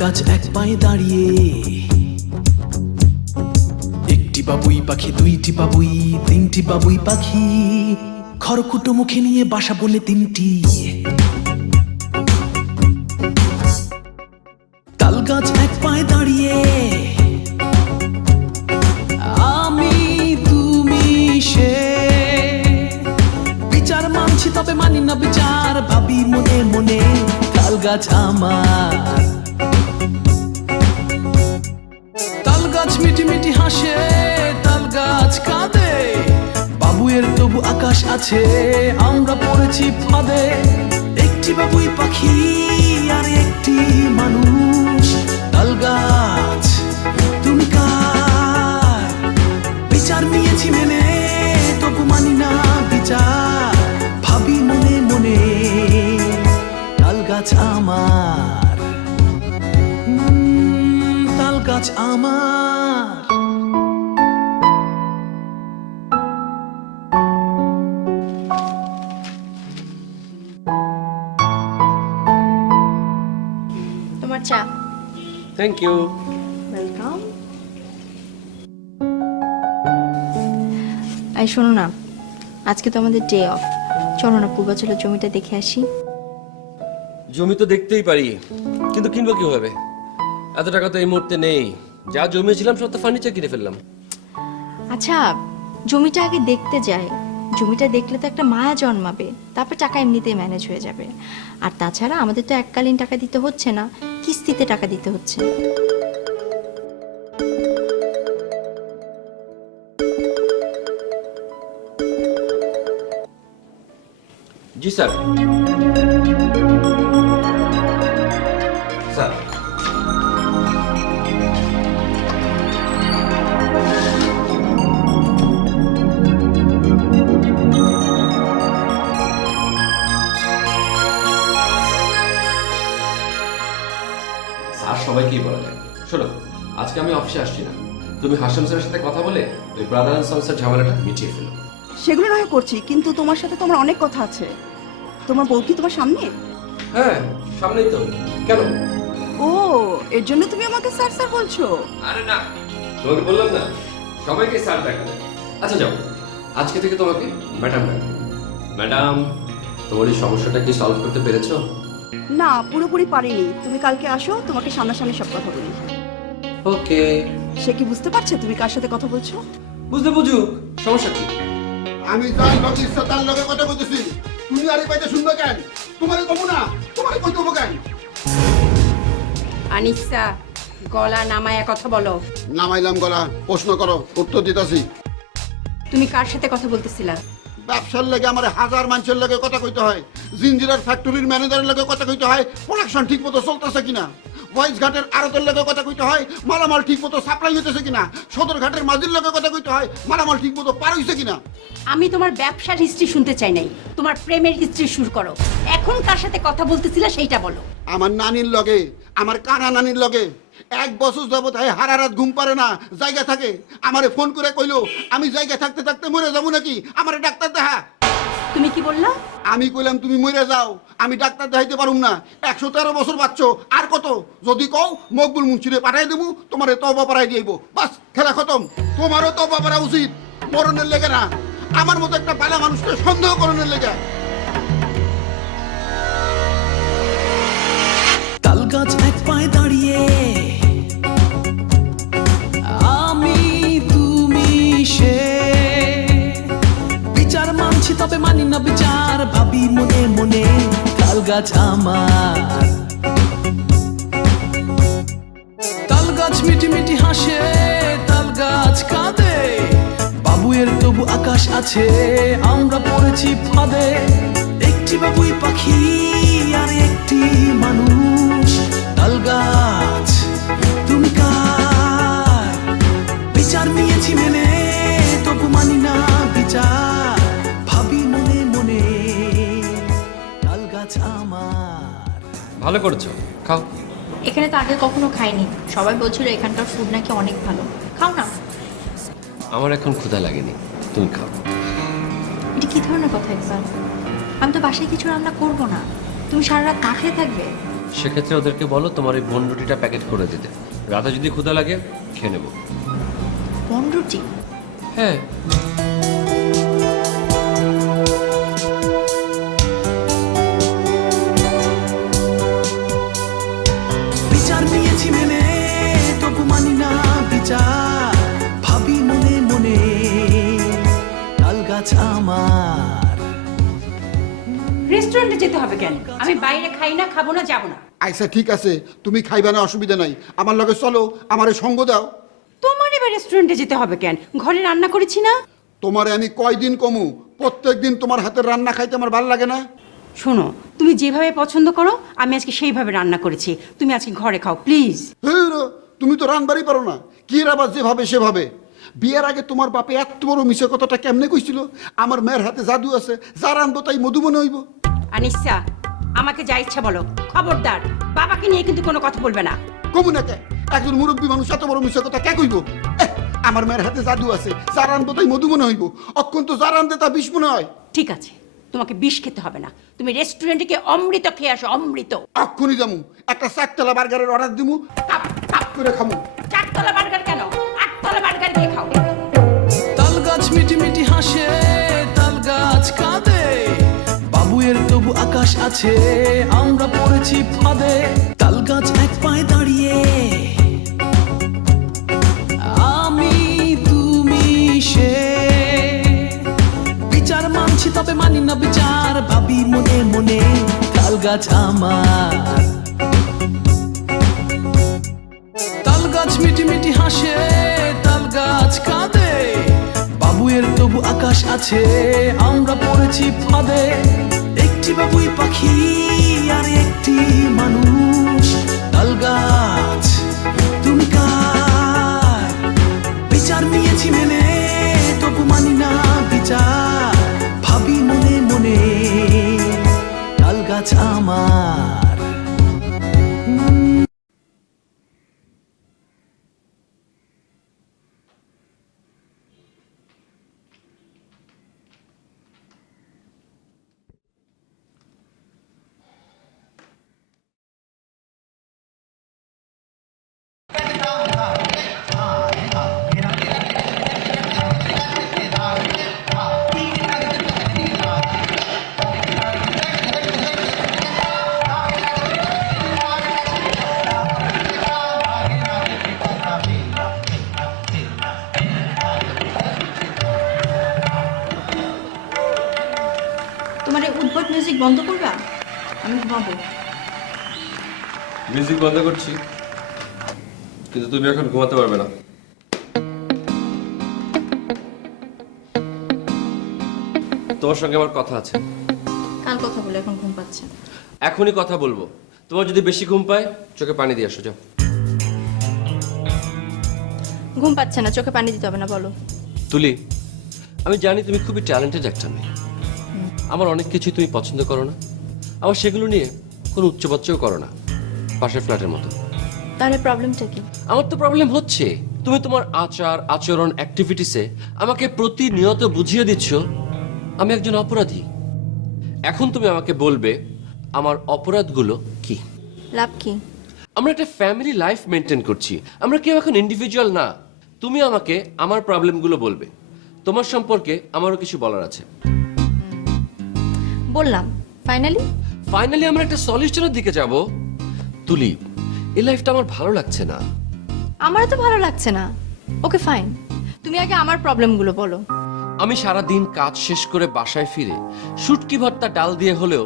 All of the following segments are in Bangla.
গাছ এক পায়ে দাঁড়িয়ে, একটি বাবুই পাখি, দুইটি বাবুই, তিনটি বাবুই পাখি, খড়কুটো মুখে নিয়ে বাসা বলে তিনটি। তাল গাছ এক পায়ে দাঁড়িয়ে, আমি তুমি সে, বিচার মানছি তবে মানি না বিচার, ভাবি মনে মনে তাল গাছ আমার। মিটি মিটি হাসে, তাল গাছ কাঁদে, বাবুয়ের তবু আকাশ আছে, আমরা পড়েছি ফাঁদে। একটি বাবুই পাখি আর একটি মানুষ, তাল গাছ তুমি কার? বিচার নিয়েছি মেনে তবু মানি না বিচার, ভাবি মনে মনে তাল গাছ আমার, তাল গাছ আমার। তোমার চা। Thank you. ওয়েলকাম। এই শোনো না, আজকে তো আমাদের ডে অফ, চলো না পূর্বাচলের জমিটা দেখে আসি। জমি তো দেখতেই পারি, কিন্তু কিনবো কিভাবে? এত টাকা তো এই মুহূর্তে নেই। যা জমিয়েছিলাম সব তো ফার্নিচার কিনে ফেললাম। আচ্ছা, জমিটা আগে দেখতে যাই, জমিটা দেখলে তো একটা মায়া জন্মাবে, তারপর টাকা এমনিতেই ম্যানেজ হয়ে যাবে। আর তাছাড়া আমাদের তো এককালীন টাকা দিতে হচ্ছে না, কিস্তিতে টাকা দিতে হচ্ছে। জি স্যার। স্যার সবাইকেই বলা যায়। শোনো, আজকে আমি অফিসে আসছি না, তুমি হাসেম স্যারের সাথে কথা বলে ওই ব্রাদার এন্ড সন্সের ঝামেলাটা মিটিয়ে ফেলো। সেগুলো নয় করছি, কিন্তু তোমার সাথে তো আমার অনেক কথা আছে। তোমার বউ কি তোমার সামনে? হ্যাঁ, সামনেই তো। কেন? ও, এর জন্য তুমি আমাকে স্যার স্যার বলছো? আরে না, তোমাকে বললাম না সবাইকে স্যার দেখা যায়। আচ্ছা যাও, আজকে থেকে তোমাকে ম্যাডাম ডাকবো। ম্যাডাম, তোমার এই সমস্যাটা কি সলভ করতে পেরেছো? না, পুরোপুরি পারিনি। তুমি কালকে আসো, তোমাকে সামনাসামনি সব কথা বলি। ওকে। সে কি বুঝতে পারছে তুমি কার সাথে কথা বলছো? বুঝতে বুঝুক, সমস্যা কি? আমি যার লগে ইচ্ছা তার লগে কথা কইতেছি, তুমি আরে পাইতে শুনবে কেন? তোমারে কমু না, তোমারে কইতে হবো কেন? আনিসা, গলা নামায়া কথা বলো। নামাইলাম গলা, প্রশ্ন করো, উত্তর দিতাছি। তুমি কার সাথে কথা বলতেছিলা? ব্যবসার লাগে আমার হাজার মানুষের লগে কথা কইতে হয়, জিঞ্জিরার ফ্যাক্টরির ম্যানেজারের লগে কথা কইতে হয়, প্রোডাকশন ঠিক মতো চলতেছে কিনা, ভয়েস ঘাটের আড়তের লগে কথা কইতে হয়, মালামাল ঠিক মতো সাপ্লাই হইতেছে কিনা, সদর ঘাটের মাঝির লগে কথা কইতে হয়, মালামাল ঠিক মতো পার হইছে কিনা। আমি তোমার ব্যবসার হিস্ট্রি শুনতে চাই নাই, তোমার প্রেমের হিস্ট্রি শুরু করো। এখন কার সাথে কথা বলতেছিলা সেইটা বলো। আমার নানির লগে, আমার কানা নানির লগে 1 বছর যাবত হারা রাত ঘুম পারে না, জায়গা থাকে। আমারে ফোন করে কইলো আমি জায়গা থাকতে থাকতে মরে যাবো নাকি, আমারে ডাক্তার দেখা। তুমি কি বললা? আমি কইলাম তুমি মরে যাও, আমি ডাক্তার দেখাইতে পারুম না। 113 বছর বাচ্চ, আর কত? যদি কও মকবুল মুন্সিরে পাঠাই দেবো, তোমারে তওবা পড়াই দিইব, বাস খেলা খতম। তোমারও তওবা পড়া উচিত, মরণের লেগে না, আমার মতো একটা বালা মানুষকে সন্দেহ করণের লেগে। তাল গাছ এক পায়ে দাঁড়িয়ে, আমি তুমি সে, বিচার মানছি তবে মানি না বিচার, ভাবি মনে মনে তাল গাছ আমার। তাল গাছ মিটি মিটি হাসে, তাল গাছ কাঁদে, বাবুয়ের তবু আকাশ আছে, আমরা পড়েছি ফাঁদে। একটি বাবুই পাখি আর একটি মানুষ, তাল গাছ তুমি কার? বিচার নিয়েছি মেনে তবু মানি না বিচার ভাবি মনে মনে তাল গাছ আমার। ভালো করেছো, খাও। এখানে তো আগে কখনো খাইনি, সবাই বলছিল এখানকার ফুড নাকি অনেক ভালো। খাও না। আমার এখন ক্ষুধা লাগেনি, তুমি খাও। এটা কি ধরনের কথা একবার? আমি তো বাসায় কিছু রান্না করব না, তুমি সারা রাত না খেয়ে থাকবে। সেক্ষেত্রে ওদেরকে বলো তোমার এই বন রুটিটা প্যাকেট করে দিতে, রাতে যদি ক্ষুধা লাগে খেয়ে নেবো। বন রুটি? হ্যাঁ। বিচার নিয়েছি মেনে তবু মানি না বিচার ভাবি মনে মনে তাল গাছ আমার। রেস্টুরেন্টে যেতে হবে কেন? আমি বাইরে খাই না, খাবো না, যাবো না। আচ্ছা ঠিক আছে, তুমি খাইবা না অসুবিধা নাই, আমার লগে চলো, আমারে সঙ্গ দাও। তোমার এবার রেস্টুরেন্টে যেতে হবে কেন? ঘরে রান্না করেছি না। তোমারে আমি কয়দিন কমু, প্রত্যেকদিন তোমার হাতের রান্না খাইতে আমার ভালো লাগে না। শোনো, তুমি যেভাবে পছন্দ করো আমি আজকে সেইভাবে রান্না করেছি, তুমি আজকে ঘরে খাও প্লিজ। তুমি তো রান্নাবাড়ি পারো না, কি আবার যেভাবে সেভাবে। বিয়ের আগে তোমার বাপে এত বড় মিশে কথাটা কেমনে কইছিল, আমার মেয়ের হাতে জাদু আছে, যা রানবো তাই মধু মনে হইব। আনিসা, আমাকে যা ইচ্ছা বলো, খবরদার বাবাকে নিয়ে কিন্তু কোনো কথা বলবে না। কমু না কে, একজন মুরব্বী মানুষ এত বড় মিশে কথা কে কইব? আমার মেয়ের হাতে জাদু আছে, যা রানবো তাই মধু মনে হইব, অক্ষণ তো যা রানতে তা বিষ মনে হয়। ঠিক আছে, তোমাকে বিষ খেতে হবে না, তুমি রেস্টুরেন্টে গিয়ে অমৃত খেয়ে আসো, অমৃত। অক্ষণই যামু, একটা চারতলা বার্গারের অর্ডার দিমু, কাপ কাপ করে খামু। চারতলা বার্গার কেন, আটতলা বার্গার দিয়ে খাও। তাল গাছ মিটি মিটি হাসে তাল গাছ কাঁদে বাবুয়ের তবু আকাশ আছে আমরা পড়েছি ফাঁদে। তাল গাছ এক পায়ে দাঁড়িয়ে আমি তুমি সে বিচার মানছি তবে মানি না বিচার ভাবি মনে মনে তাল গাছ আমার। তাল গাছ মিটি মিটি হাসে তাল গাছ কাঁদে বাবুয়ের তবু আকাশ আছে আমরা পড়েছি ফাঁদে। একটি বাবুই পাখি আর একটি মানুষ, তাল গাছ তুমি কার? বিচার নিয়েছি মেনে তবু মানি না বিচার ভাবি মনে মনে তাল গাছ আমার। তোমার এই উদ্ভট মিউজিক বন্ধ করবা? আমি ঘুমাবো। মিউজিক বন্ধ করছি, কিন্তু তুমি এখন ঘুমাতে পারবে না। তোমার সঙ্গে আমার কথা আছে। কাল কথা বলে, এখন ঘুম পাচ্ছে। এখনই কথা বলবো। তোমার যদি বেশি ঘুম পায় চোখে পানি দিয়ে আসো, যাও। ঘুম পাচ্ছে না, চোখে পানি দিতে হবে না, বলো। তুলি, আমি জানি তুমি খুবই ট্যালেন্টেড একটা মেয়ে, আমার অনেক কিছুই তুমি পছন্দ করো না, আবার সেগুলো নিয়ে কোনো উচ্চবাচ্যও করো না, পাশের ফ্ল্যাটের মতো। তাহলে প্রবলেমটা কি? আমার তো প্রবলেম হচ্ছে, তুমি তোমার আচার আচরণ অ্যাক্টিভিটিসে আমাকে প্রতিনিয়ত বুঝিয়ে দিচ্ছ আমি একজন অপরাধী। এখন তুমি আমাকে বলবে আমার অপরাধগুলো কি? লাভ কি? আমরা একটা ফ্যামিলি লাইফ মেনটেন করছি, আমরা কেউ এখন ইন্ডিভিজুয়াল না। তুমি আমাকে আমার প্রবলেমগুলো বলবে, তোমার সম্পর্কে আমারও কিছু বলার আছে। বললাম, ফাইনালি আমরা একটা সলিউশনের দিকে যাব। তুলি, এই লাইফটা আমার ভালো লাগছে না। আমারও তো ভালো লাগছে না। ওকে ফাইন, তুমি আগে আমার প্রবলেমগুলো বলো। আমি সারা দিন কাজ শেষ করে বাসায় ফিরে শুটকি ভর্তা ডাল দিয়ে হলেও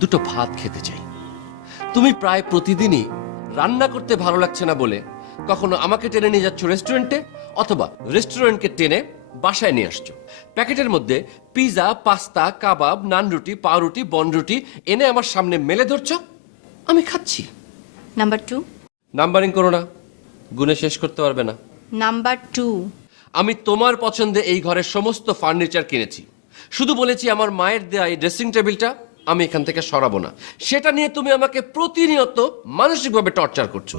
দুটো ভাত খেতে চাই। তুমি প্রায় প্রতিদিনই রান্না করতে ভালো লাগছে না বলে কখনো আমাকে টেনে নিয়ে যাচ্ছ রেস্টুরেন্টে, অথবা রেস্টুরেন্টকে টেনে বাসায় নিয়ে আসছো। প্যাকেটের মধ্যে পিৎজা, পাস্তা, কাবাব, নান রুটি, পাউরুটি, বনরুটি এনে আমার সামনে মেলে ধরছো, আমি খাচ্ছি। নাম্বার 2। নাম্বারিং করো না, গুনে শেষ করতে পারবে না। নাম্বার 2। আমি তোমার পছন্দে এই ঘরের সমস্ত ফার্নিচার কিনেছি, শুধু বলেছি আমার মায়ের দেয়া এই ড্রেসিং টেবিলটা আমি এখান থেকে সরাবো না। সেটা নিয়ে তুমি আমাকে প্রতিনিয়ত মানসিকভাবে টর্চার করছো।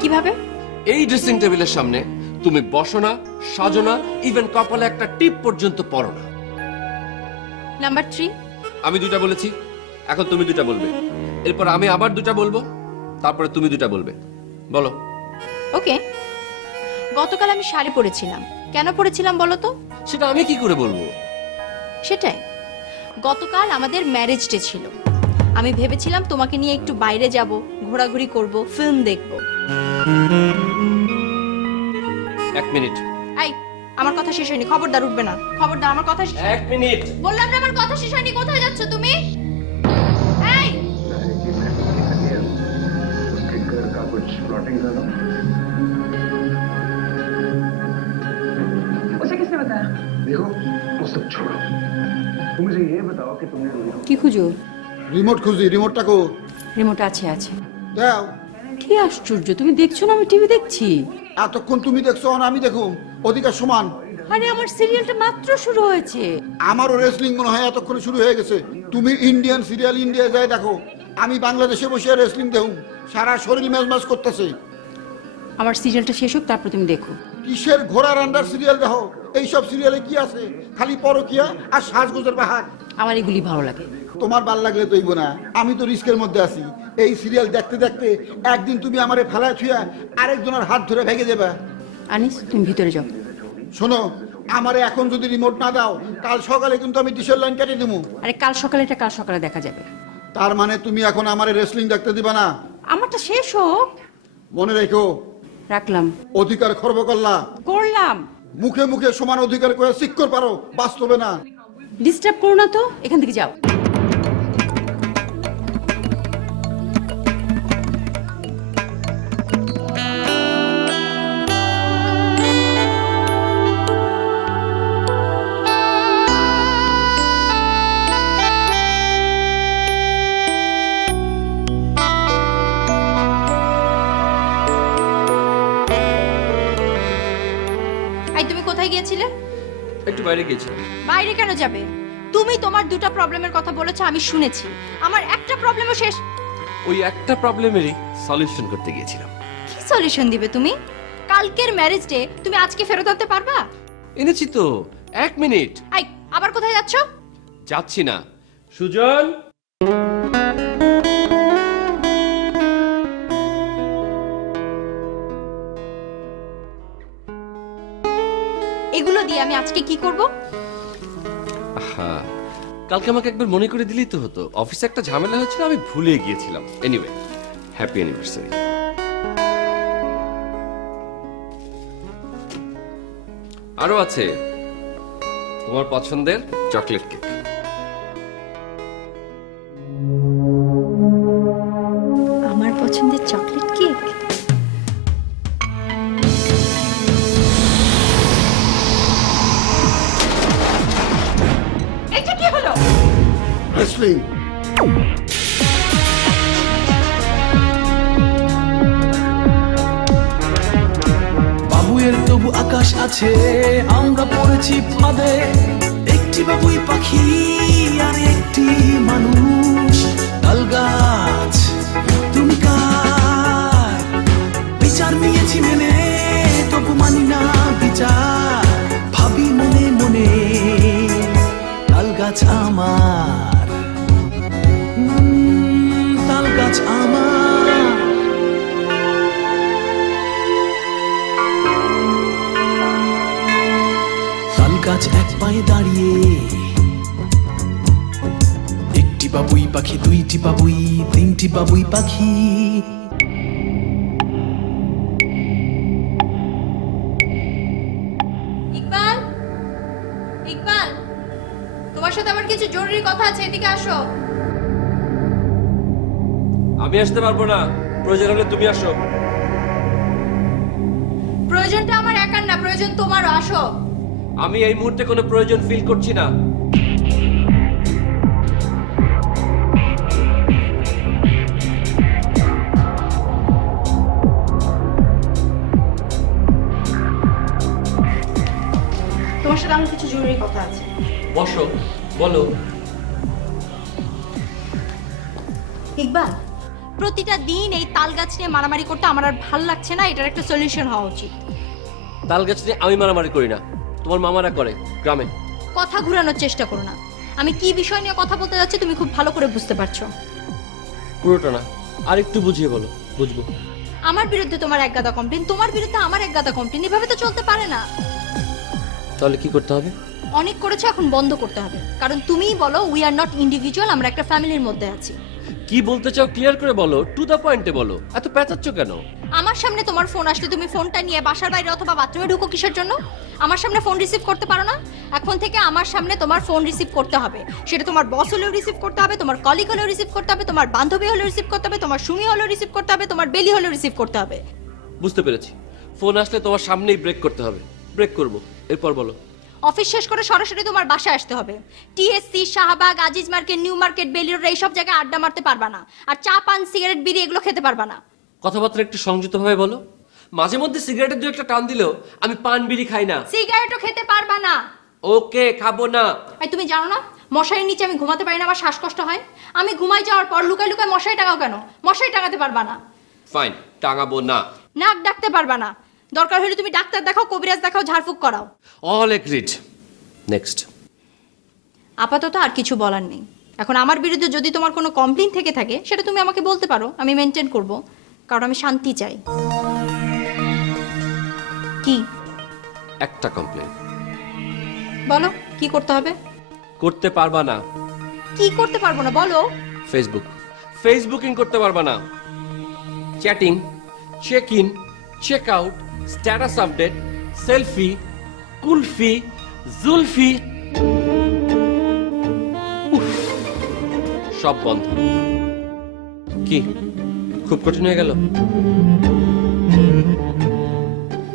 কিভাবে? এই ড্রেসিং টেবিলের সামনে তুমি বসো না, সাজো না, ইভেন কপালে একটা টিপ পর্যন্ত পরো না। নাম্বার 3। আমি দুটা বলেছি, এখন তুমি দুটা বলবে, এরপর আমি আবার দুটা বলবো, তারপরে তুমি দুটা বলবে। বলো। ওকে, গতকাল আমি শাড়ি পরেছিলাম। কেন পরেছিলাম বলো তো? সেটা আমি কি করে বলবো? সেটাই, গতকাল আমাদের ম্যারেজ ডে ছিল। আমি ভেবেছিলাম তোমাকে নিয়ে একটু বাইরে যাব, ঘোরাঘুরি করব, ফিল্ম দেখব। এক মিনিট। এই, আমার কথা শেষ হয়নি, খবরদার উঠবে না, খবরদার। আমার কথা শেষ, এক মিনিট। বললাম না আমার কথা শেষ হয়নি। কোথায় যাচ্ছ তুমি? এই, उसके घर का कुछ प्लॉटिंग था ना? उसे किसने बताया? देखो वो सब छोड़ो, तुम मुझे ये बताओ कि तुमने কি খুঁজো? রিমোট খুঁজি, রিমোটটা কো রিমোট আছে আছে। দাও। কি আশ্চর্য, তুমি দেখছো না আমি টিভি দেখছি। এতক্ষণ তুমি দেখছো আর আমি দেখুম, অধিকার সমান। আরে আমার সিরিয়ালটা মাত্র শুরু হয়েছে। আমারও রেসলিং মনে হয় এতক্ষণে শুরু হয়ে গেছে। তুমি ইন্ডিয়ান সিরিয়াল ইন্ডিয়া যায় দেখো, আমি বাংলাদেশে বসে রেসলিং দেখুম, সারা শরীর ম্যাজ করতেছে। আমার সিরিয়ালটা শেষ হোক, তারপর তুমি দেখো। কিসের ঘোড়ার আন্ডার সিরিয়াল দেখো? এইসব সিরিয়ালে কি আছে? খালি পরকিয়া আর সাজগোজের বাহার। আমার এগুলি ভালো লাগে। তোমার ভাল লাগলে তৈব না, আমি তো রিস্কের মধ্যে আছি। এই সিরিয়াল দেখতে দেখতে একদিন তুমি আমারে ফেলায় ছুঁয়া আরেকজনের হাত ধরে ভেঙে দেবা। আনিস, তুমি ভিতরে যাও। শোনো, আমারে এখন যদি রিমোট না দাও, কাল সকালে কিন্তু আমি ডিশের লাইন কেটে দেবো। আরে কাল সকালে, এটা কাল সকালে দেখা যাবে। তার মানে তুমি এখন আমারে রেসলিং দেখতে দিবা না? আমারটা শেষ হোক। মনে রেখো, রাখলাম। অধিকার খর্ব করলা, করলাম। মুখে মুখে সমান অধিকার করে শিক্ষর পারো, বাস্তবে না। ডিস্টার্ব করো না তো, এখান থেকে যাও। এই, তুমি কোথায় গিয়েছিলে? একটু বাইরে গেছিলাম। বাইরে কেন যাবে? তুমি তোমার দুটো প্রবলেমের কথা বলেছো, আমি শুনেছি। আমার একটা প্রবলেমও শেষ। ওই একটা প্রবলেমেরই সলিউশন করতে গিয়েছিলাম। কি সলিউশন দিবে তুমি? কালকের ম্যারেজ ডে তুমি আজকে ফেরত আনতে পারবা? এনেছি তো, এক মিনিট। এই, আবার কোথায় যাচ্ছ? যাচ্ছি না। সুজন, এগুলো দিয়ে আমি আজকে কি করব? হ্যাঁ, কালকে আমাকে একবার মনে করে দিলেই তো হতো। অফিসে একটা ঝামেলা হয়েছিল, আমি ভুলে গিয়েছিলাম। Anyway, happy anniversary. আরো আছে তোমার পছন্দের চকলেট কেক। আমার পছন্দের চকলেট কেক? এটা কি হলো? রেসলিং। বাবুয়ের তবু আকাশ আছে, আমরা পড়েছি ফাঁদে। একটি বাবুই পাখি আর একটি মানুষ। তাল গাছ তুমি কার? বিচার নিয়েছি মেনে, তবু মানি না বিচার। ভাবি মনে মনে, তাল গাছ আমার, তাল গাছ আমার। তাল গাছ এক পায়ে দাঁড়িয়ে, একটি বাবুই পাখি, দুইটি বাবুই, তিনটি বাবুই পাখি। ইকবাল, ইকবাল, তোমার সাথে আমার কিছু জরুরি কথা আছে, এদিকে আসো। আমি আসতে পারবো না, প্রয়োজন হলে তুমি আসো। প্রয়োজনটা আমার একার না, প্রয়োজন তোমারও। আসো। আমি এই মুহূর্তে কোনো প্রয়োজন ফিল করছি না। তোমার সাথে আমার কিছু জরুরি কথা আছে। বসো, বলো। ইকবাল, প্রতিটা দিন এই তাল গাছ নিয়ে মারামারি করতে আমার আর ভাল লাগছে না, এটার একটা সলিউশন হওয়া উচিত। তাল গাছ নিয়ে আমি মারামারি করি না, তোমার মামারা করে গ্রামে। কথা ঘুরানোর চেষ্টা করো না। আমি কি বিষয় নিয়ে কথা বলতে যাচ্ছি তুমি খুব ভালো করে বুঝতে পারছো। পুরোটা না, আর একটু বুঝিয়ে বলো, বুঝবো। আমার বিরুদ্ধে তোমার এক গাদা কমপ্লেন, তোমার বিরুদ্ধে আমার এক গাদা কমপ্লেন, এভাবে তো চলতে পারে না। তাহলে কি করতে হবে? অনেক করেছো, এখন বন্ধ করতে হবে। কারণ তুমিই বলো উই আর নট ইন্ডিভিজুয়াল, আমরা একটা ফ্যামিলির মধ্যে আছি। কি বলতে চাও ক্লিয়ার করে বলো, টু দ্য পয়েন্টে বলো, এত পেঁচাচ্ছ কেন? আমার সামনে তোমার ফোন আসলে তুমি ফোনটা নিয়ে বাসার বাইরে অথবা বাথরুমে ঢুকো কিসের জন্য? আমার সামনে ফোন রিসিভ করতে পারো না? এখন থেকে আমার সামনে তোমার ফোন রিসিভ করতে হবে। সেটা তোমার বস হলেও রিসিভ করতে হবে, তোমার কলিগ হলেও রিসিভ করতে হবে, তোমার বান্ধবী হলেও রিসিভ করতে হবে, তোমার সুমি হলেও রিসিভ করতে হবে, তোমার বেলি হলেও রিসিভ করতে হবে। বুঝতে পেরেছি, ফোন আসলে তোমার সামনেই ব্রেক করতে হবে। ব্রেক করব, এরপর বলো। অফিস শেষ করে সরাসরি তোমার বাসায় আসতে হবে। TSC, Shahbag, Aziz market, new market, বেলি রোড এইসব জায়গায় আড্ডা মারতে পারবা না। আর চা, পান, সিগারেট, বিড়ি এগুলো খেতে পারবা না। কথাবার্তা একটু সংযতভাবে বলো। মাঝে মধ্যে সিগারেটের দু একটা টান দিলেও আমি পান বিড়ি খাই না। সিগারেটও খেতে পারবা না। ওকে, খাবো না। আর তুমি জানো না মশারির নিচে আমি ঘুমাতে পারি না, আমার শ্বাসকষ্ট হয়। আমি ঘুমাই যাওয়ার পর লুকায় লুকায় মশারি টাঙাও কেন? মশারি টাঙাতে পারবা না। ফাইন, টাঙাবো না। নাক ডাকতে পারবা না। দরকার হলে তুমি ডাক্তার দেখাও, কবিরাজ দেখাও, ঝাড়ফুঁক করাও। All agreed. নেক্সট। আপাতত আর কিছু বলার নেই। এখন আমার বিরুদ্ধে যদি তোমার কোনো কমপ্লেইন থেকে থাকে সেটা তুমি আমাকে বলতে পারো, আমি মেনটেন করব। কারণ আমি শান্তি চাই। কি? একটা কমপ্লেন। বলো কি করতে হবে? করতে পারবা না। কি করতে পারবো না বলো? ফেসবুকিং করতে পারবা না। Chatting, check in, check out, status update, selfie, kulfi, জুলফি, উফ, সব বন্ধ। কি খুব কঠিন হয়ে গেল?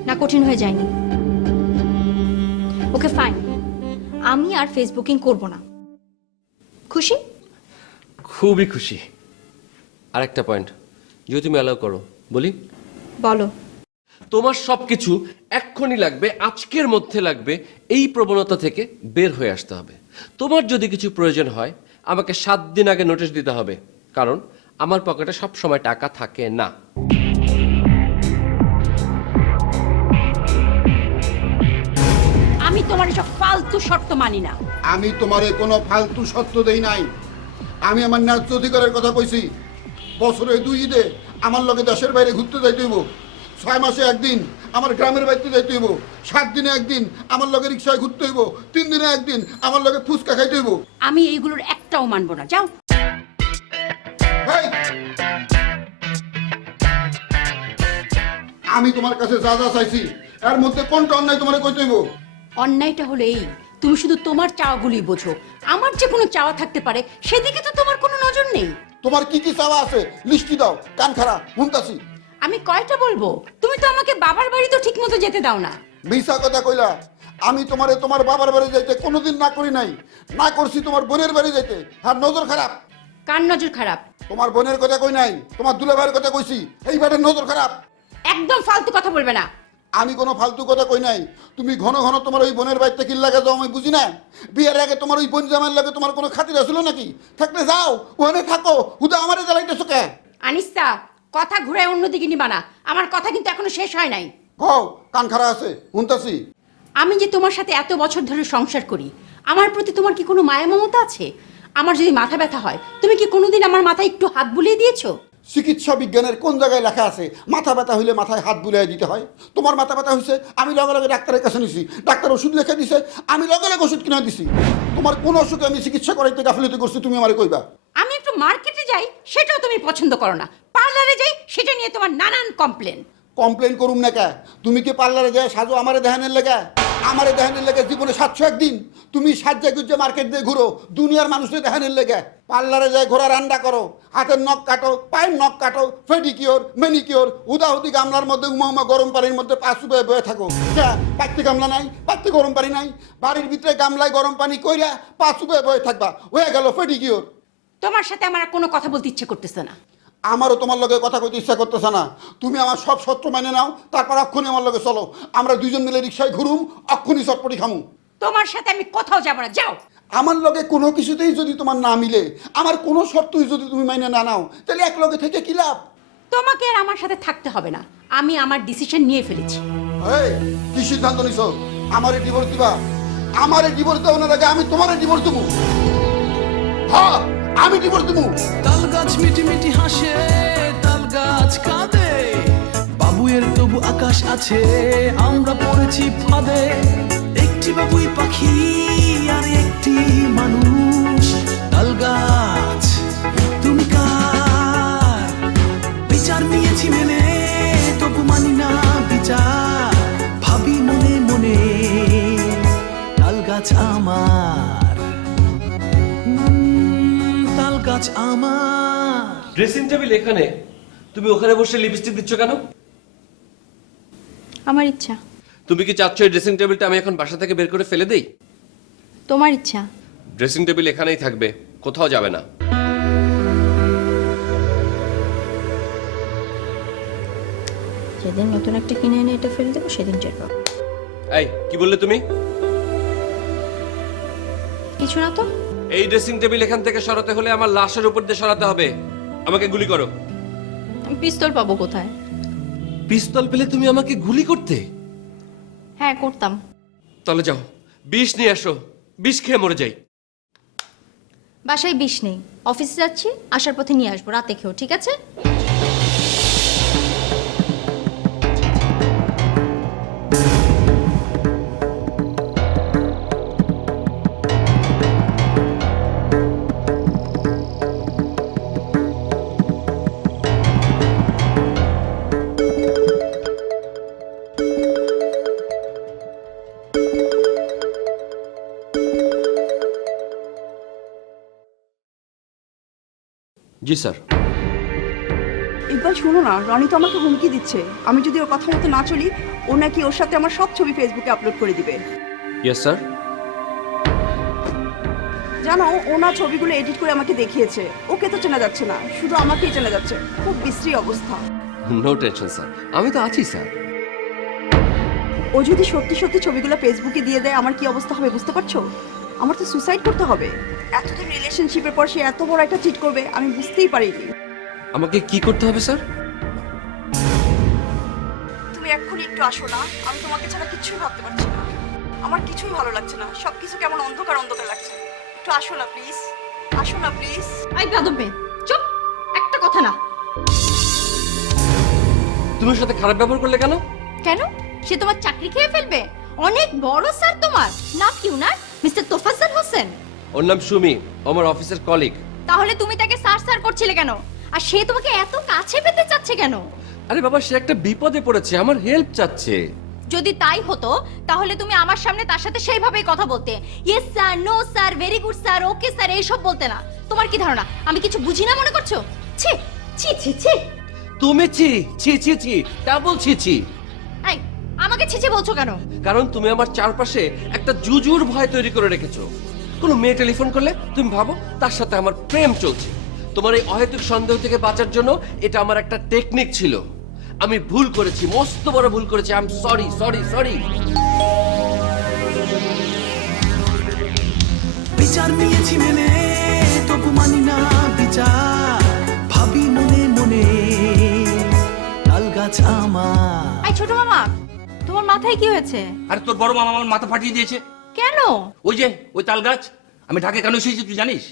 না, কঠিন হয়ে যায়নি। ওকে ফাইন, আমি আর ফেসবুকিং করব না। খুশি? খুবই খুশি। আরেকটা পয়েন্ট, যদি তুমি অ্যালাউ করো বলি। বলো। তোমার সবকিছু এক্ষুনি লাগবে, আজকের মধ্যে লাগবে, এই প্রবণতা থেকে বের হয়ে আসতে হবে। তোমার যদি কিছু প্রয়োজন হয় আমাকে 7 দিন আগে নোটিশ দিতে হবে, কারণ আমার পকেটে সব সময় টাকা থাকে না। আমি তোমার এসব ফালতু শর্ত মানি না। আমি তোমারে কোনো ফালতু সত্য দেই নাই। আমি আমার ন্যায্য অধিকারের কথা কইছি। বছরে 2 ঈদে আমার লগে দেশের বাইরে ঘুরতে যাইতে হইব, 6 মাসে একদিন আমার গ্রামের বাড়িতে যাইতে হইব, 7 দিনে একদিন আমার লগে রিক্সায় ঘুরতে হইব, 3 দিনে একদিন আমার লগে ফুচকা খাইতে হইব। আমি এইগুলোর একটাও মানবো না। যাও। হেই! আমি তোমার কাছে যা যা চাইছি এর মধ্যে কোনটা অন্যায় তোমারে কইতে হইব? অন্যায়টা হলো এই, তুমি শুধু তোমার চাওয়াগুলি বোঝো। আমার যে কোনো চাওয়া থাকতে পারে সেদিকে তো তোমার কোনো নজর নেই। তোমার কি কি চাওয়া আছে লিস্টি দাও, কান খাড়া শুনতাছি। আমি কয়টা বলবো? তুমি তো আমাকে বাবার বাড়ি তো ঠিক মতো যেতে দাও না। মিশা কথা কইলা। আমি তোমারে তোমার বাবার বাড়ি যাইতে কোনোদিন না করি নাই, না করছি তোমার বোনের বাড়ি যাইতে। আর নজর খারাপ। কার নজর খারাপ? তোমার বোনের কথা কই নাই, তোমার দুলাভাইয়ের কথা কইছি। এইবারে নজর খারাপ। একদম ফালতু কথা বলবে না। আমি কোনো ফালতু কথা কই নাই। তুমি ঘন ঘন তোমার ওই বোনের বাড়িতে কি লাগে যাও আমি বুঝি না। বিয়ের আগে তোমার ওই বোন জামাইয়ের লাগে তোমার কোনো খাতির আসলো নাকি? থাকলে যাও, ওখানে থাকো, হুদা আমারে জ্বালাইতেছো কে? আনিসা, কথা ঘুরে অন্যদিকে নিবা না। আমার কথা কিন্তু এখনো শেষ হয় নাই। কও, কান খাড়া আছে শুনতাছি। আমি যে তোমার সাথে এত বছর ধরে সংসার করি, আমার প্রতি তোমার কি কোনো মায়া মমতা আছে? আমার যদি মাথা ব্যথা হয় তুমি কি কোনোদিন আমার মাথায় একটু হাত বুলিয়ে দিয়েছো? চিকিৎসা বিজ্ঞানের কোন জায়গায় লেখা আছে মাথা ব্যথা হইলে মাথায় হাত বুলিয়ে দিতে হয়? তোমার মাথা ব্যথা হয়েছে, আমি লগে লগে ডাক্তারের কাছে নিছি, ডাক্তার ওষুধ লিখে দিছে, আমি লগে লগে ওষুধ কিনে দিছি। তোমার কোন অসুখে আমি চিকিৎসা করাইতে গাফিলতি করছি তুমি আমারে কইবা? আমি একটু মার্কেটে যাই সেটাও তুমি পছন্দ করো না, পার্লারে যাই সেটা নিয়ে তোমার নানান কমপ্লেন। কমপ্লেন করুম না কে? তুমি কি পার্লারে যায় সাজো আমারে দেখানের লেগে? আমারে দেখানের লেগে জীবনে 701 দিন তুমি সাজ্জা গুজ্জা মার্কেট দিয়ে ঘুরো দুনিয়ার মানুষের দেখানের লেগে। পার্লারে যায় ঘোরা রান্না করো, হাতের নখ কাটো, পায়ের নখ কাটো, ফেডিকিওর, ম্যানিকিওর, উদাহুদি গামলার মধ্যে উমা উমা গরম পানির মধ্যে পা চুপে বয়ে থাকো। পাইতে গামলা নাই, পাইতে গরম পানি নাই, বাড়ির ভিতরে গামলায় গরম পানি কইরা পা চুপে বয়ে থাকবা, হয়ে গেল ফেডিকিওর। তোমার সাথে আমার আর কোনো কথা বলতে ইচ্ছে করতেছে না। আমারও তোমার লগে কথা কইতে ইচ্ছা করতেছে না। তুমি আমার সব সত্য মেনে নাও, তারপর অক্ষণি আমার লগে চলো। আমরা দুইজন মিলে রিক্সায় ঘুরুম, অক্ষণি চটপটি খামু। তোমার সাথে আমি কোথাও যাব না, যাও। আমার লগে কোনো কিছুতেই যদি তোমার না মিলে, আমার কোনো শর্তই যদি তুমি মাইনে না নাও, তাহলে এক লগে থেকে কি লাভ? তোমাকে আর আমার সাথে থাকতে হবে না, আমি আমার ডিসিশন নিয়ে ফেলেছি। এই কি সিদ্ধান্ত নিছো? আমারে ডিভোর্স দিবা? আমারে ডিভোর্স দেওয়ার আগে আমি তোমারে ডিভোর্স দেবো। হ্যাঁ, আমি ডিভোর্স দেবো। তাল গাছ মিটি মিটি হাসে, তাল গাছ কাঁদে, বাবুয়ের তবু আকাশ আছে, আমরা পড়েছি ফাঁদে। একটি বাবুই পাখি আর একটি মানুষ। তাল গাছ তুমি কার? বিচার নিয়েছি মেনে, তবু মানি না বিচার, ভাবি মনে মনে তাল গাছ আমার, তাল গাছ আমার। ড্রেসিং টেবিল এখানে, তুমি ওখানে বসে লিপস্টিক দিচ্ছ কেন? আমার ইচ্ছা। তুমি কি চাচ্ছ এই ড্রেসিং টেবিলটা আমি এখন বাসা থেকে বের করে ফেলে দেই? তোমার ইচ্ছা। ড্রেসিং টেবিল এখানেই থাকবে, কোথাও যাবে না। যেদিন নতুন একটা কিনে এনে এটা ফেলে দেবো সেদিন টের পাবো। এই কি বললে তুমি? কিছু না তো। এই ড্রেসিং টেবিল এখান থেকে সরাতে হলে আমার লাশের উপর দিয়ে সরাতে হবে। আমাকে গুলি করো। পিস্তল পাবো কোথায়? পিস্তল পেলে তুমি আমাকে গুলি করতে? হ্যাঁ করতাম। তাহলে যাও, বিষ নিয়ে আসো, বিষ খেয়ে মরে যাই। বাসায় বিষ নেই, অফিসে যাচ্ছি, আসার পথে নিয়ে আসবো, রাতে খেও, ঠিক আছে? জি স্যার। ইকবাল শোনো না, রনি তো আমাকে হুমকি দিচ্ছে, আমি যদি ওর কথা মতো না চলি, ও নাকি ওর সাথে আমার সব ছবি ফেসবুকে আপলোড করে দিবে। Yes sir. জানো, ও না ছবিগুলো এডিট করে আমাকে দেখিয়েছে। ওকে তো চেনা যাচ্ছে না, শুধু আমাকেই চেনা যাচ্ছে। খুব বিশ্রী অবস্থা। নো টেনশন স্যার, আমি তো আছি স্যার। ও যদি সত্যি সত্যি ছবিগুলো ফেসবুকে দিয়ে দেয়, আমার কি অবস্থা হবে বুঝতে পারছো? আমার তো সুসাইড করতে হবে। এতদিন রিলেশনশিপের পর সে এত বড় একটা চিট করবে আমি বুঝতেই পারিনি। আমাকে কি করতে হবে স্যার? তুমি এক্ষুনি একটু আসো না, আমি তোমাকে ছাড়া কিছুই ভাবতে পারছি না। আমার কিছুই ভালো লাগছে না, সবকিছু কেমন অন্ধকার অন্ধকার লাগছে। একটু আসো না প্লিজ, আসো না প্লিজ। আই গাদবে, চুপ, একটা কথা না। তুমি ওর সাথে খারাপ ব্যবহার করলে কেন? কেন? সে তোমার চাকরি খেয়ে ফেলবে? অনেক বড় স্যার তোমার নাম কি উনার? মিস্টার তোফাজ্জল হোসেন। ওর নাম সুমি, আমার অফিসের কলিগ। তাহলে তুমি তাকে স্যার স্যার করছিলে কেন? আর সে তোমাকে এত কাছে পেতে চাচ্ছে কেন? আরে বাবা, সে একটা বিপদে পড়েছে, আমার হেল্প চাচ্ছে। যদি তাই হতো তাহলে তুমি আমার সামনে তার সাথে সেইভাবেই কথা বলতে। Yes sir, no sir, very good sir, okay sir, এইসব বলতে না। তোমার কি ধারণা আমি কিছু বুঝি না মনে করছো? ছি ছি ছি ছি। তুমি ছি ছি ছি ছি ডাবল ছি ছি। এই আমাকে ছি ছি বলছো কেন? কারণ তুমি আমার চারপাশে একটা জুজুর ভয় তৈরি করে রেখেছো। কোনো মেয়ে টেলিফোন করলে তুমি ভাবো তার সাথে আমার প্রেম চলছে। তোমার এই অহেতুক সন্দেহ থেকে বাঁচার জন্য এটা আমার একটা টেকনিক ছিল। আমি ভুল করেছি, মস্ত বড় ভুল করেছি। I am sorry sorry sorry. বিচার নিয়েছি মেনে, তবু মানি না বিচার, ভাবি মনে মনে তাল গাছ আমার। এই ছোট মামা, তোমার মাথায় কি হয়েছে? আরে তোর বড় মামা আমার মাথা ফাটিয়ে দিয়েছে। কেন? ওই যে ওই তাল গাছ, আমি ঢাকে কেন এসেছি তুই জানিস?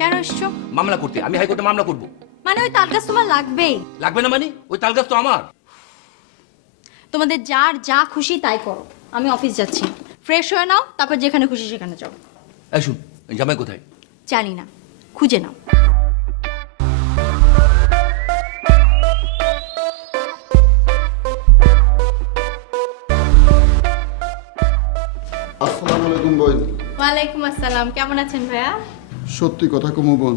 কেন এসছো? মামলা করতে। আমি হাইকোর্টে মামলা করব। মানে ওই তালগাছ তোমার লাগবেই? লাগবে না মানে? ওই তাল গাছ তো আমার। তোমাদের যার যা খুশি তাই করো, আমি অফিস যাচ্ছি। ফ্রেশ হয়ে নাও, তারপর যেখানে খুশি সেখানে যাও। এই শুন, জামাই কোথায়? জানি না, খুঁজে নাও। আসসালামু আলাইকুম বোন। ওয়ালাইকুম আসসালাম, কেমন আছেন ভাইয়া? সত্যি কথা কমু বোন,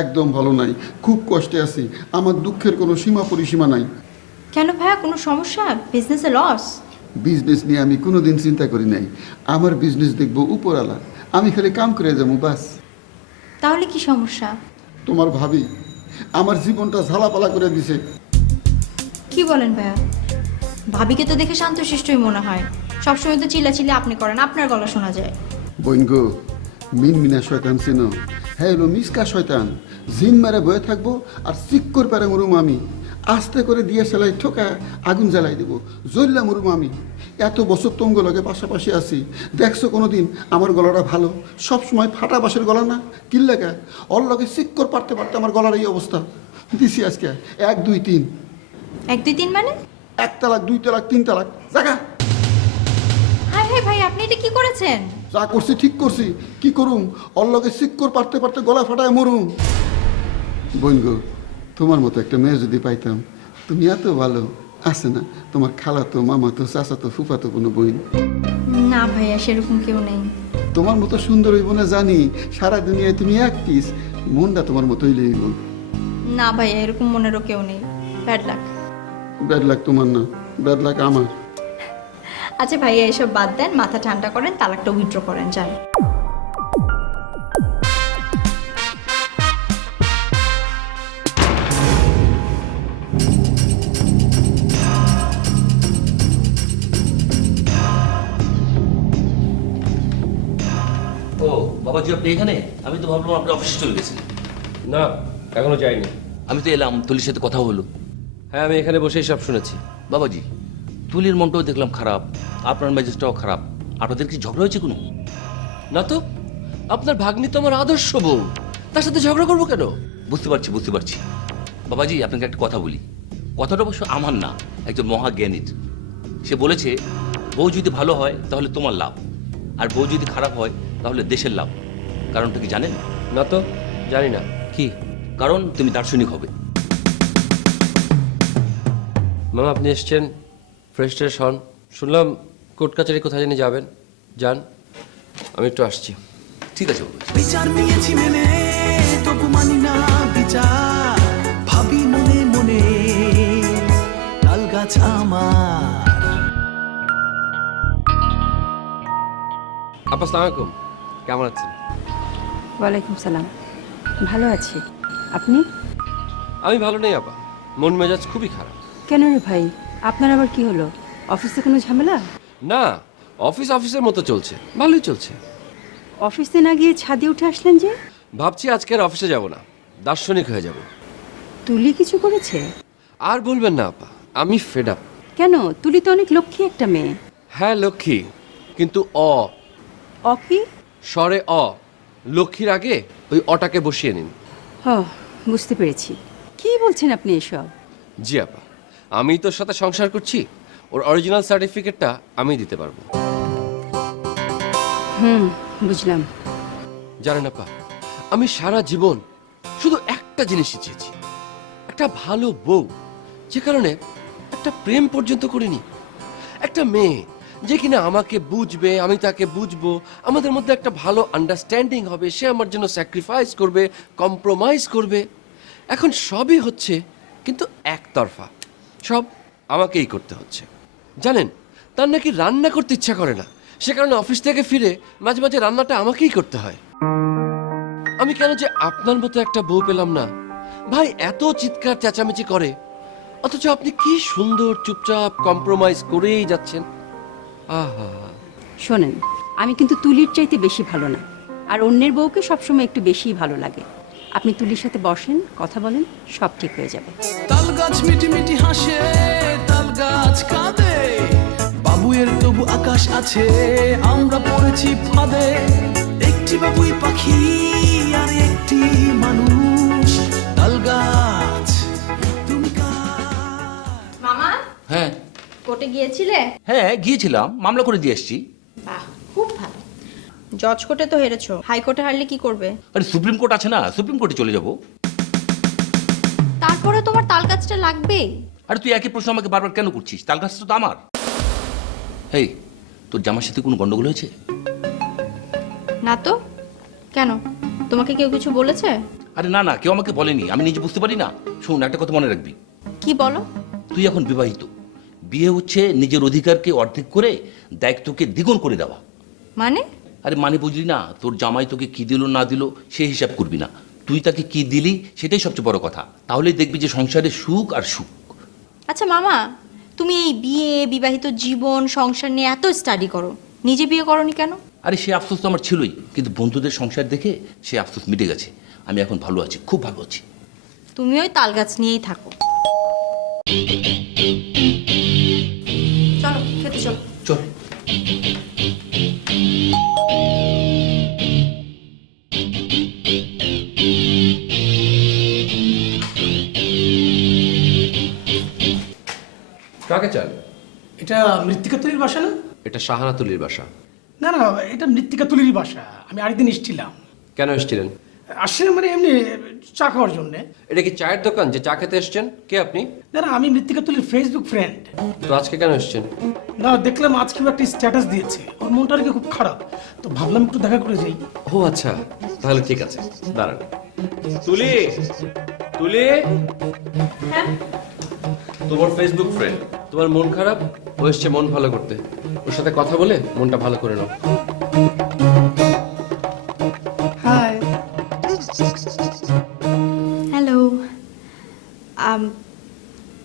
একদম ভালো নাই, খুব কষ্টে আছি। আমার দুঃখের কোনো সীমা পরিসীমা নাই। কেন ভাইয়া, কোনো সমস্যা? বিজনেসে লস? বিজনেস নিয়ে আমি কোনোদিন চিন্তা করি নাই। আমার বিজনেস দেখবো উপরওয়ালা, আমি খালি কাম করে যাবো বাস। তাহলে কি সমস্যা? তোমার ভাবি আমার জীবনটা ঝালাপালা করে দিছে। কি বলেন ভাইয়া? ভাবিকে তো দেখে শান্তশিষ্টই মনে হয়, সবসময় তো চিল্লাচিল্লি আপনি করেন, আপনার গলা শোনা যায়। বোন গো, মিনমিনা শয়তান চিনো, হ্যাঁ এলো মিসকা শয়তান। জিম মেরে বয়ে থাকবো আর চিক্কর পেরে মরুম আমি। আস্তে করে দিয়ে সেলাই ঠোকা আগুন জ্বালাই দেবো, জ্বললা মরুম আমি। এত বছর তোমগো লগে পাশাপাশি আছি, দেখছো কোনোদিন আমার গলাটা ভালো? সবসময় ফাটা বাঁশের গলা না, কিল্লাকা ওর লগে চিক্কর পারতে পারতে আমার গলার এই অবস্থা। দিছি আজকে 1 2 3। 1 2 3 মানে? 1 তালাক 2 তালাক 3 তালাক। জাগা হায় হায় ভাই, আপনি এটা কি করেছেন? যা করছি ঠিক করছি, কি করুম? ওর লগে চিক্কর পারতে পারতে গলা ফাটায় মরুম। বোন গো, তোমার মতো একটা মেয়ে যদি পাইতাম, তুমি এত ভালো আছে না, তোমার খালাতো মামাতো চাচাতো ফুফাতো কোনো বোন। না ভাইয়া, সেরকম কেউ নেই। তোমার মতো সুন্দর হইব না জানি, সারা দুনিয়ায় তুমি এক পিস, মনটা তোমার মতোই লইব। না ভাইয়া, এরকম মনেরও কেউ নেই। Bad luck. ব্যাড লাক তোমার না, ব্যাড লাক আমার। আচ্ছা ভাইয়া, এসব বাদ দেন, মাথা ঠান্ডা করেন, তালাকটা উইথড্র করেন, যান। ও বাবাজি, আপনি এখানে? আমি তো ভাবলাম আপনি অফিসে চলে গেছেন। না, এখনো যাইনি। আমি তো এলাম, তুলির সাথে কথা হলো। হ্যাঁ, আমি এখানে বসেই সব শুনেছি। বাবাজি, তুলির মনটাও দেখলাম খারাপ, আপনার মেজাজটাও খারাপ। আপনাদের কি ঝগড়া হয়েছে কোনো? না তো, আপনার ভাগ্নি তো আমার আদর্শ বউ, তার সাথে ঝগড়া করবো কেন? বুঝতে পারছি। বাবাজি, আপনাকে একটা কথা বলি। কথাটা অবশ্য আমার না, একজন মহাজ্ঞানীর। সে বলেছে, বউ যদি ভালো হয় তাহলে তোমার লাভ, আর বউ যদি খারাপ হয় তাহলে দেশের লাভ। কারণটা কি জানেন? না তো, জানি না। কি কারণ? তুমি দার্শনিক হবে। মামা, আপনি এসছেন, ফ্রেশ ট্রেশ হন। শুনলাম কোর্ট কাছারি কোথায় জানি যাবেন, যান, আমি একটু আসছি। ঠিক আছে বাবাজি। বিচার নিয়েছি মেনে, তবু মানি না বিচার। ভাবি মনে মনে, তাল গাছ আমার। আপা, আসসালামু আলাইকুম, কেমন আছেন? ওয়ালাইকুম সালাম, ভালো আছি। আপনি? আমি ভালো নেই আপা, মন মেজাজ খুবই খারাপ। কেন রে ভাই, আপনার আবার কি হলো? অফিসে কোনো ঝামেলা? না, অফিসের মতো চলছে, ভালোই চলছে। অফিসে না গিয়ে ছাদে উঠে আসলেন যে? ভাবছি আজকে আর অফিসে যাব না, দার্শনিক হয়ে যাব। তুলি কিছু করেছে? আর বলবেন না আপা, আমি ফেড আপ। কেন? তুলি তো অনেক লক্ষ্মী একটা মেয়ে। হ্যাঁ লক্ষ্মী, কিন্তু অকি? স্বরে লক্ষ্মীর আগে ওই অটাকে বসিয়ে নিন। হ, বুঝতে পেরেছি। কি বলছেন আপনি এসব? জি আপা, আমি তোর সাথে সংসার করছি, ওর অরিজিনাল সার্টিফিকেটটা আমি দিতে পারবো। বুঝলাম। জানেন আপা, আমি সারা জীবন শুধু একটা জিনিসই চেয়েছি, একটা ভালো বউ, যে কারণে একটা প্রেম পর্যন্ত করিনি। একটা মেয়ে যে কিনা আমাকে বুঝবে, আমি তাকে বুঝবো, আমাদের মধ্যে একটা ভালো আন্ডারস্ট্যান্ডিং হবে, সে আমার জন্য স্যাক্রিফাইস করবে, কম্প্রোমাইজ করবে। এখন সবই হচ্ছে কিন্তু একতরফা, সব আমাকেই করতে হচ্ছে। জানেন, তার নাকি রান্না করতে ইচ্ছা করে না, সে কারণে অফিস থেকে ফিরে মাঝে মাঝে রান্নাটা আমাকেই করতে হয়। আমি কেন যে আপনার মতো একটা বউ পেলাম না ভাই, এত চিৎকার চেঁচামেচি করে, অথচ আপনি কি সুন্দর চুপচাপ কম্প্রোমাইজ করেই যাচ্ছেন। আহা, শোনেন, আমি কিন্তু তুলির চাইতে বেশি ভালো না, আর অন্যের বউকে সবসময় একটু বেশিই ভালো লাগে। আপনি তুলির সাথে বসেন, কথা বলেন, সব ঠিক হয়ে যাবে। তাল গাছ মিটি মিটি হাসে, তাল গাছ কাঁদে। বাবুয়ের তবু আকাশ আছে, আমরা পড়েছি ফাঁদে। একটি বাবুই পাখি আর একটি মানুষ। তাল গাছ তুমি কার? মামা, হ্যাঁ কোর্টে গিয়েছিলে? হ্যাঁ, গিয়েছিলাম, মামলা করে দিয়ে এসছি। বাহ, খুব ভালো। জজ কোর্টে তো হেরেছো, হাইকোর্টে হারলে কি করবে? আরে সুপ্রিম কোর্ট আছে না, সুপ্রিম কোর্টে চলে যাব। তারপরে তোমার তাল গাছটা লাগবেই। আরে তুই একই প্রশ্ন আমাকে বারবার কেন করছিস? তাল গাছটা তো আমার। হেই, তোর জামার সাথে কোনো গন্ডগোল হয়েছে? না তো, কেন? তোমাকে কেউ কিছু বলেছে? আরে না না, কেউ আমাকে বলেনি, আমি নিজে বুঝতে পারি না। শোন, একটা কথা মনে রাখবি। কি বলো? তুই এখন বিবাহিত, বিয়ে হচ্ছে নিজের অধিকারকে অর্ধেক করে দায়িত্বকে দ্বিগুণ করে দেওয়া। মানে? আরে মানে বুঝলি না, তোর জামাই তোকে কি দিল না দিল সেই হিসাব করবি না, তুই তাকে কি দিলি সেটাই সবচেয়ে বড় কথা। তাহলেই দেখবি যে সংসারে সুখ আর সুখ। আচ্ছা মামা, তুমি এই বিয়ে, বিবাহিত জীবন, সংসার নিয়ে এত স্টাডি করো, নিজে বিয়ে করনি কেন? আরে সে আফসোস তো আমার ছিলই, কিন্তু বন্ধুদের সংসার দেখে সে আফসোস মিটে গেছে। আমি এখন ভালো আছি, খুব ভালো আছি। তুমি ওই তাল গাছ নিয়েই থাকো। চলো খেতে চলো। চল। কাকে চান? এটা মৃত্তিকা তুলির বাসা না? এটা শাহানা তুলির বাসা। না না, এটা মৃত্তিকা তুলিরই বাসা। আমি আরেকদিন এসেছিলাম। কেন এসেছিলেন? আসলে মানে এমনি চা খাওয়ার জন্যে। এটা কি চায়ের দোকান যে চা খেতে এসছেন? কে আপনি? না না, আমি মৃত্তিকা তুলির ফেসবুক ফ্রেন্ড। তো আজকে কেন এসছেন? না, দেখলাম আজকে একটা স্ট্যাটাস দিয়েছে, ওর মনটা আর কি খুব খারাপ, তো ভাবলাম একটু দেখা করে যাই। ও আচ্ছা, তাহলে ঠিক আছে, দাঁড়ান। তুলি, তুলি, তোমার ফেসবুক ফ্রেন্ড, তোমার মন খারাপ, ও এসছে মন ভালো করতে। ওর সাথে কথা বলে মনটা ভালো করে নাও। হাই। হ্যালো।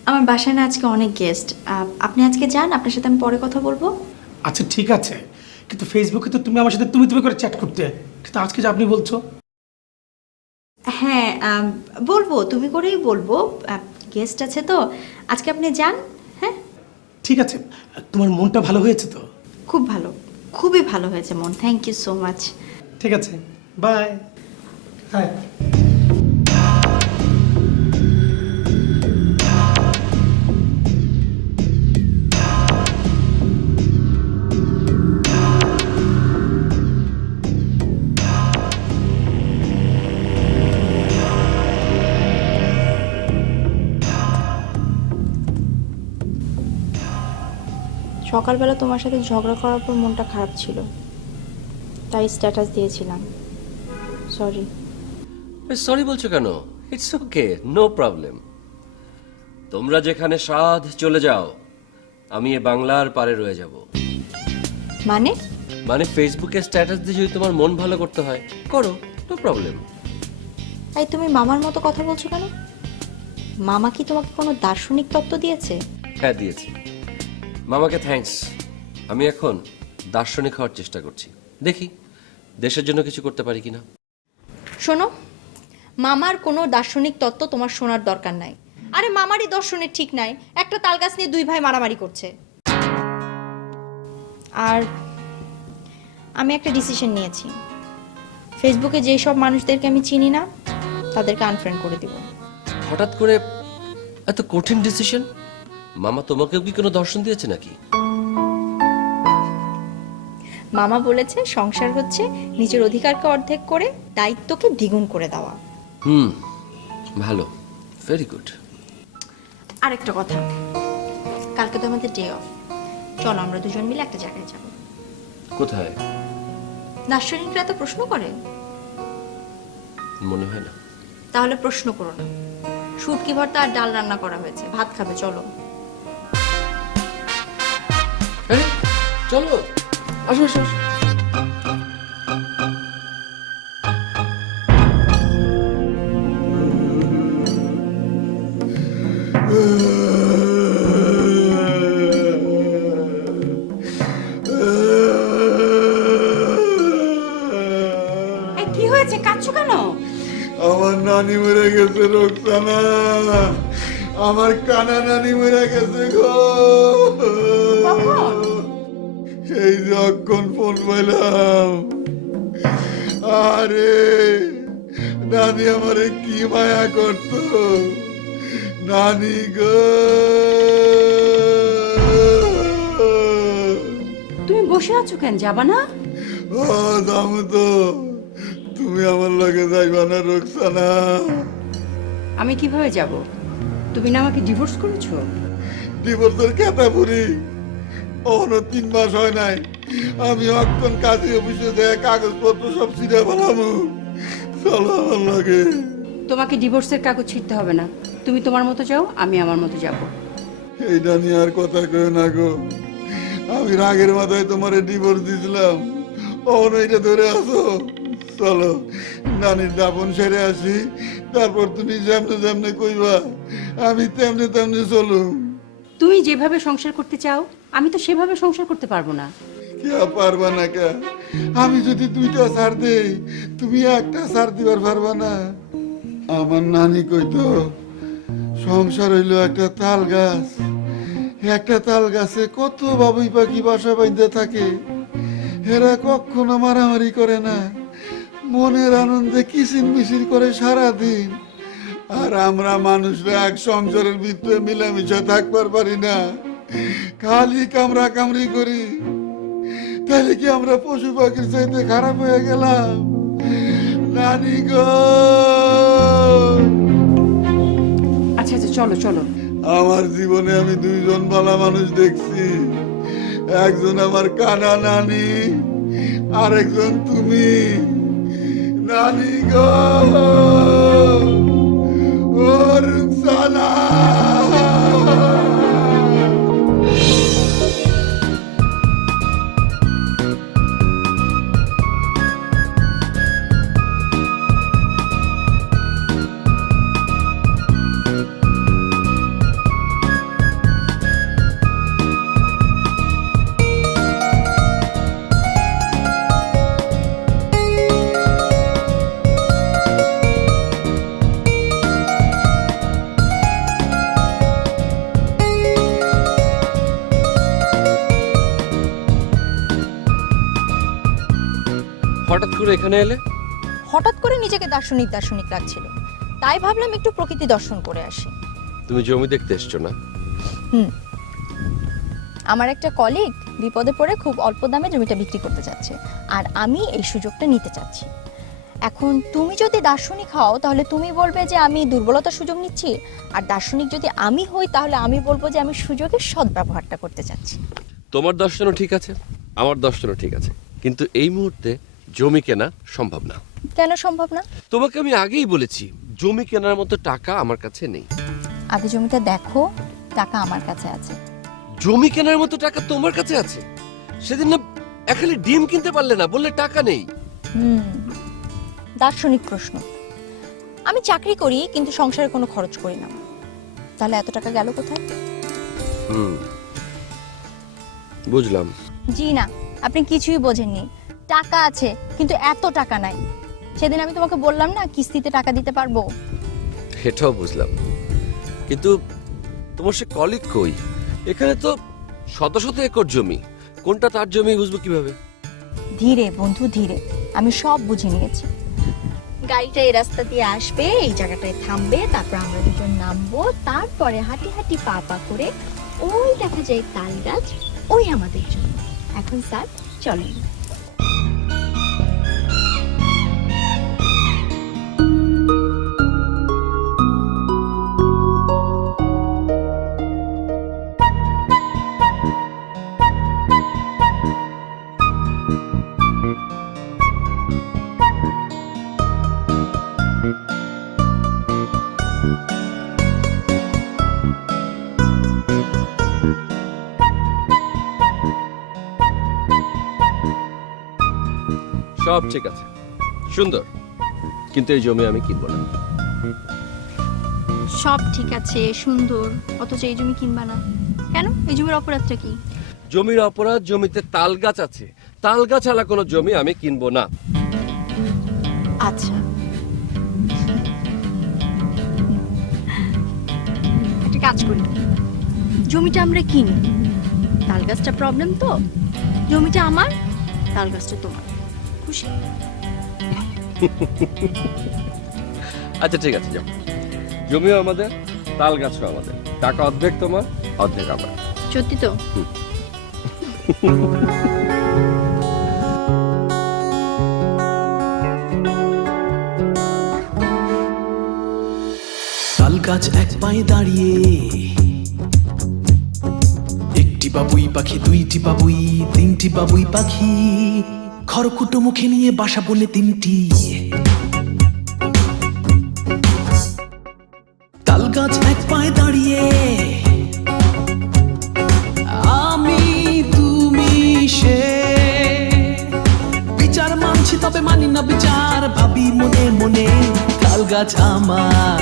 আমার বাসায় না আজকে অনেক গেস্ট। আপনি আজকে যান, আপনার সাথে আমি পরে কথা বলবো। আচ্ছা ঠিক আছে, কিন্তু ফেসবুকে তো তুমি আমার সাথে তুমি করে চ্যাট করতে, কিন্তু আজকে যে আপনি বলছো। হ্যাঁ, বলবো, তুমি করেই বলবো। গেস্ট আছে তো, আজকে আপনি যান। হ্যাঁ ঠিক আছে, তোমার মনটা ভালো হয়েছে তো? খুব ভালো, খুবই ভালো হয়েছে মন। Thank you so much. ঠিক আছে, বাই। হাই। সকালবেলা তোমার সাথে ঝগড়া করার পর মনটা খারাপ ছিল, তাই স্ট্যাটাস দিয়েছিলাম। সরি। সরি বলছো কেন? It's okay, no problem. তোমরা যেখানে সাধ চলে যাও, আমি এ বাংলার পারে রয়ে যাব। মানে? মানে ফেসবুকে স্ট্যাটাস দিয়ে যদি তোমার মন ভালো করতে হয়, করো, নো প্রবলেম। তাই তুমি মামার মতো কথা বলছো কেন? মামা কি তোমাকে কোনো দার্শনিক তত্ত্ব দিয়েছে? হ্যাঁ দিয়েছি। মামাকে থ্যাঙ্কস। আমি এখন দার্শনিক হওয়ার চেষ্টা করছি, দেখি দেশের জন্য কিছু করতে পারি কিনা। শোনো, মামার কোনো দার্শনিক তত্ত্ব তোমার শোনার দরকার নাই। আরে মামারই দর্শনের ঠিক নাই, একটা তাল গাছ নিয়ে দুই ভাই মারামারি করছে। আর আমি একটা ডিসিশন নিয়েছি, ফেসবুকে যেই সব মানুষদেরকে আমি চিনি না তাদেরকে আনফ্রেন্ড করে দিব। হঠাৎ করে এত কঠিন ডিসিশন? মামা তোমাকেও কি কোনো দর্শন দিয়েছে নাকি? মামা বলেছে সংসার হচ্ছে নিজের অধিকারকে অর্ধেক করে দায়িত্বকে দ্বিগুণ করে দেওয়া। ভালো, ভেরি গুড। আরেকটা কথা, কালকে তো আমাদের ডে অফ, চলো আমরা দুজন মিলে একটা জায়গায় যাব। কোথায়? দার্শনিকরা তো প্রশ্ন করে। মনে হয় না। তাহলে প্রশ্ন করো না। শুটকি ভর্তা আর ডাল রান্না করা হয়েছে, ভাত খাবে, চলো। আরে চলো, আসো আসো আসো। কি হয়েছে, কাঁদছো কেন? আমার নানি মরে গেছে রোকসানা, আমার কানা নানি মরে গেছে গো। এই যখন ফোন পাইলাম, আরে নানি আমারে কি মায়া করত, নানি গো। তুমি বসে আছো কেন, যাবা না? ও দামু তো, তুমি আমার লগে যাইবা না রোকসানা? আমি কিভাবে যাব? তুমি না আমাকে ডিভোর্স করেছো? ডিভোর্সের কথা বুড়ি, অহনো 3 মাস হয় নাই, আমি অক্ষণ কাজী অফিসে যায় কাগজপত্র সব ছিঁড়ে ফেলামু। চলো আমার লাগে। তোমাকে ডিভোর্সের কাগজ ছিঁড়তে হবে না, তুমি তোমার মতো যাও, আমি আমার মতো যাব। এইটা নিয়ে আর কথা কয় না গো, আমি রাগের মাথায় তোমারে ডিভোর্স দিছিলাম, অহনো এটা ধরে আসো। চলো নানির দাপন সেরে আসি, তারপর তুমি যেমনে যেমনে কইবা আমি তেমনে তেমনে চলুম। তুমি যেভাবে সংসার করতে চাও আমি তো সেভাবে সংসার করতে পারবো না। কে পারবা না কে? আমি যদি দুইটা সার দেই তুমি একটা সার দিবার পারবা না। আমার নানি কইতো সংসার হইলো একটা তাল গাছ, একটা তাল গাছে কত বাবুই পাখি বাসা বাঁধতে থাকে, এরা কখনো মারামারি করে না, মনের আনন্দে কিচির মিচির করে সারাদিন। আর আমরা মানুষরা এক সংসারের ভিতরে মিলামিশা থাকবার পারি না, খালি কামড়া কামড়ি করি। তাহলে কি আমরা পশু পাখির চাইতে খারাপ হয়ে গেলাম? নানি গো, আচ্ছা আচ্ছা, চলো চলো। আমার জীবনে আমি দুইজন ভালো মানুষ দেখছি, একজন আমার কানা নানি, আরেকজন তুমি। নানি গো, ও রুকসানা। হঠাৎ করে এখানে এলে? হঠাৎ করে নিজেকে দার্শনিক দার্শনিক লাগছিল, তাই ভাবলাম একটু প্রকৃতি দর্শন করে আসি। তুমি জমি দেখতে এসছো না? আমার একটা কলিগ বিপদে পড়ে খুব অল্প দামে জমিটা বিক্রি করতে চাচ্ছে, আর আমি এই সুযোগটা নিতে চাচ্ছি। এখন তুমি যদি দার্শনিক হও তাহলে তুমি বলবে যে আমি দুর্বলতার সুযোগ নিচ্ছি, আর দার্শনিক যদি আমি হই তাহলে আমি বলবো যে আমি সুযোগের সদ্ব্যবহারটা করতে চাচ্ছি। তোমার দর্শনও ঠিক আছে, আমার দর্শনও ঠিক আছে, কিন্তু এই মুহূর্তে জমি কেনা সম্ভব না। কেন সম্ভব না? তোমাকে আমি আগেই বলেছি জমি কেনার মতো টাকা আমার কাছে নেই। আগে জমিটা দেখো, টাকা আমার কাছে আছে। জমি কেনার মতো টাকা তোমার কাছে আছে? সেদিন না এখানে ডিম কিনতে পারলে না, বললে টাকা নেই। দার্শনিক প্রশ্ন। আমি চাকরি করি কিন্তু সংসারে কোনো খরচ করি না, তাহলে এত টাকা গেল কোথায়? বুঝলাম। জি না, আপনি কিছুই বোঝেননি। টাকা আছে কিন্তু এত টাকা নাই। সেদিন আমি তোমাকে বললাম না কিস্তিতে টাকা দিতে পারবো। এটাও বুঝলাম, কিন্তু তোমার সে কলিগ কই? এখানে তো শত শত একর জমি, কোনটা তার জমি বুঝবো কিভাবে? ধীরে বন্ধু ধীরে, আমি সব বুঝে নিয়েছি। গাড়িটা এই রাস্তা দিয়ে আসবে, এই জায়গাটায় থামবে, তারপর আমরা দুজন নামবো, তারপরে হাঁটি হাঁটি পা পা করে ওই দেখা যায় তাল গাছ, ওই আমাদের জন্য। এখন স্যার চলেন। সব ঠিক আছে, সুন্দর, কিন্তু এই জমি আমি কিনবো না। সব ঠিক আছে, সুন্দর, অথচ এই জমি কিনবা না কেন? এই জমির অপরাধটা কি? জমির অপরাধ, জমিতে তাল গাছ আছে, তাল গাছ আলা কোনো জমি আমি কিনবো না। আচ্ছা, একটা কাজ করি, জমিটা আমরা কিনি, তাল গাছটা প্রবলেম তো, জমিটা আমার, তাল গাছটা তোমার, খুশি? আচ্ছা ঠিক আছে, যাও, জমিও আমাদের, তাল গাছও আমাদের, টাকা অর্ধেক তোমার, অর্ধেক আমার। সত্যি তো? তাল গাছ এক পায়ে দাঁড়িয়ে, একটি বাবুই পাখি, দুইটি বাবুই, তিনটি বাবুই পাখি, খড়কুটো মুখে নিয়ে বাসা বলে তিনটি। তাল গাছ এক পায়ে দাঁড়িয়ে, আমি তুমি সে, বিচার মানছি তবে মানি না বিচার, ভাবি মনে মনে তাল গাছ আমার,